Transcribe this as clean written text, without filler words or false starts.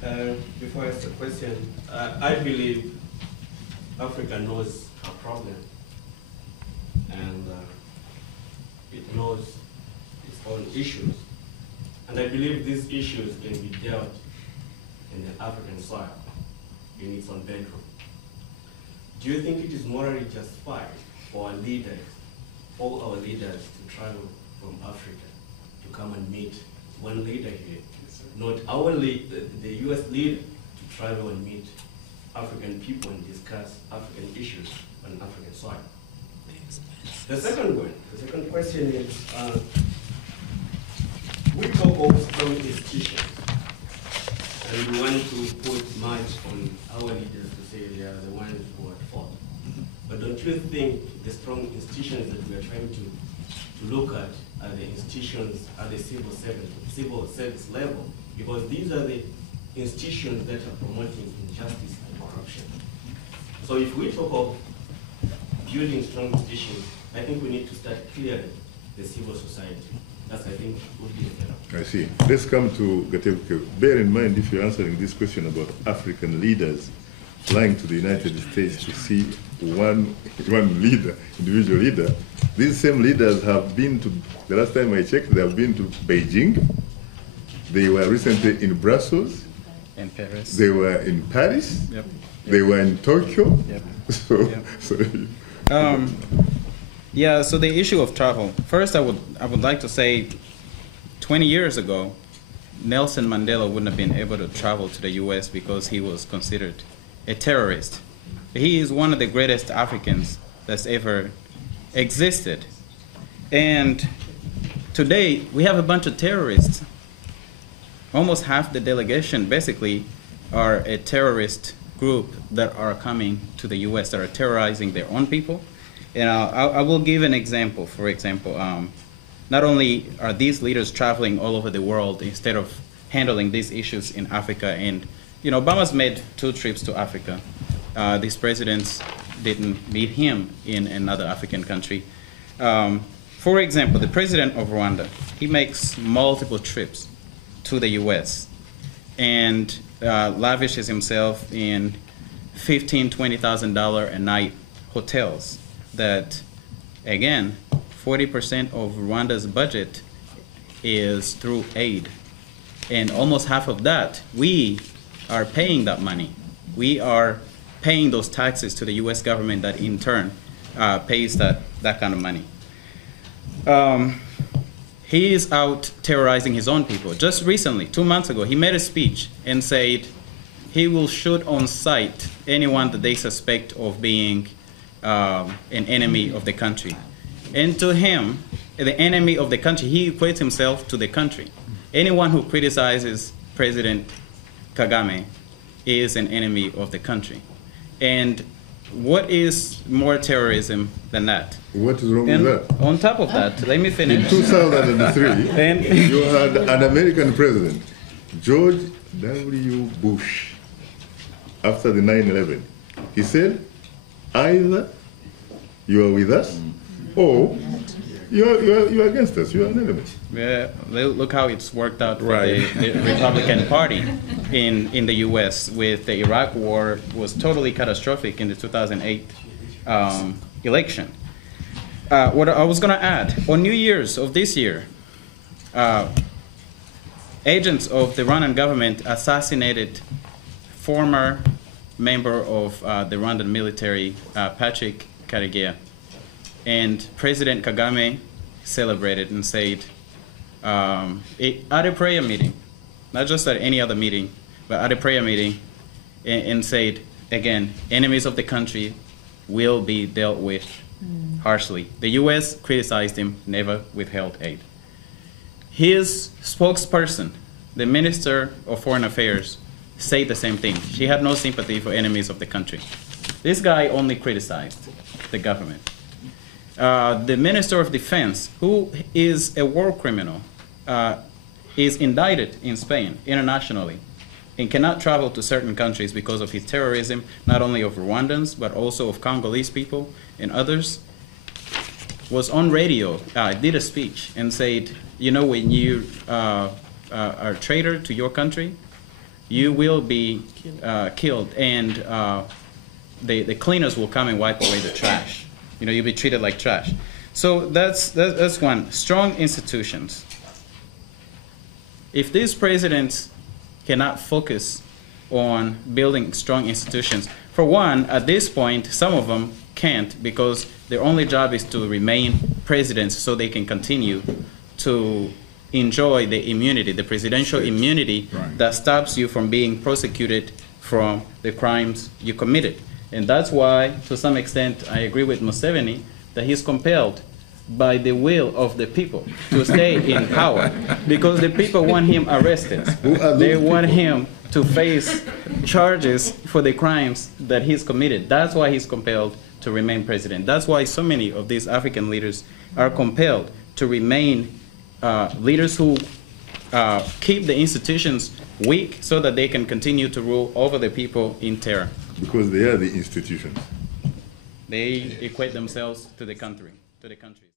Before I ask the question, I believe Africa knows her problem, and it knows its own issues. And I believe these issues can be dealt in the African soil, in its own bedroom. Do you think it is morally justified for our leaders, all our leaders, to travel from Africa to come and meet one leader here? Not our lead, the US leader, to travel and meet African people and discuss African issues on African soil. The second question is, we talk of strong institutions, and we want to put much on our leaders to say they are the ones who are at fault. But don't you think the strong institutions that we are trying to look at are the institutions at the civil service level? Because these are the institutions that are promoting injustice and corruption. So if we talk of building strong institutions, I think we need to start clearing the civil society. That's, I think, would be the better. I see. Let's come to Gatebuke. Bear in mind, if you're answering this question about African leaders flying to the United States to see one leader, individual leader, these same leaders have been to, the last time I checked, they have been to Beijing. They were recently in Brussels. In Paris. They were in Paris. Yep. They were in Tokyo. Yep. Yeah, so the issue of travel. First, I would like to say 20 years ago, Nelson Mandela wouldn't have been able to travel to the US because he was considered a terrorist. He is one of the greatest Africans that's ever existed. And today, we have a bunch of terrorists. Almost half the delegation, basically, are a terrorist group that are coming to the US, that are terrorizing their own people. And I will give an example. For example, not only are these leaders traveling all over the world instead of handling these issues in Africa, and you know, Obama's made 2 trips to Africa. These presidents didn't meet him in another African country. For example, the president of Rwanda, he makes multiple trips to the US and lavishes himself in $15,000, $20,000 a night hotels that, again, 40% of Rwanda's budget is through aid. And almost half of that, we are paying that money. We are paying those taxes to the US government that in turn pays that kind of money. He is out terrorizing his own people. Just recently, 2 months ago, he made a speech and said he will shoot on sight anyone that they suspect of being an enemy of the country. And to him, the enemy of the country, he equates himself to the country. Anyone who criticizes President Kagame is an enemy of the country. And what is more terrorism than that? What is wrong with that? On top of that, let me finish. In 2003, you had an American president, George W. Bush, after the 9/11. He said, either you are with us or you are against us, you are an enemy. Yeah, look how it's worked out for the Republican Party in the US with the Iraq war. Was totally catastrophic in the 2008 election. What I was going to add, on New Year's of this year, agents of the Rwandan government assassinated former member of the Rwandan military, Patrick Karegeya. And President Kagame celebrated and said, at a prayer meeting, not just at any other meeting, but at a prayer meeting, and said, again, enemies of the country will be dealt with harshly. The US criticized him, never withheld aid. His spokesperson, the Minister of Foreign Affairs, said the same thing. She had no sympathy for enemies of the country. This guy only criticized the government. The Minister of Defense, who is a war criminal, is indicted in Spain internationally and cannot travel to certain countries because of his terrorism, not only of Rwandans, but also of Congolese people and others, was on radio, did a speech and said, you know, when you are a traitor to your country, you will be killed, and the cleaners will come and wipe away the trash. You know, you'll be treated like trash. So that's one. Strong institutions. If these presidents cannot focus on building strong institutions, for one, at this point, some of them can't, because their only job is to remain presidents so they can continue to enjoy the immunity, the presidential immunity that stops you from being prosecuted from the crimes you committed. And that's why, to some extent, I agree with Museveni that he's compelled by the will of the people to stay in power, because the people want him arrested. They want him to face charges for the crimes that he's committed. That's why he's compelled to remain president. That's why so many of these African leaders are compelled to remain leaders who keep the institutions weak so that they can continue to rule over the people in terror. Because they are the institutions. They equate themselves to the country, to the countries.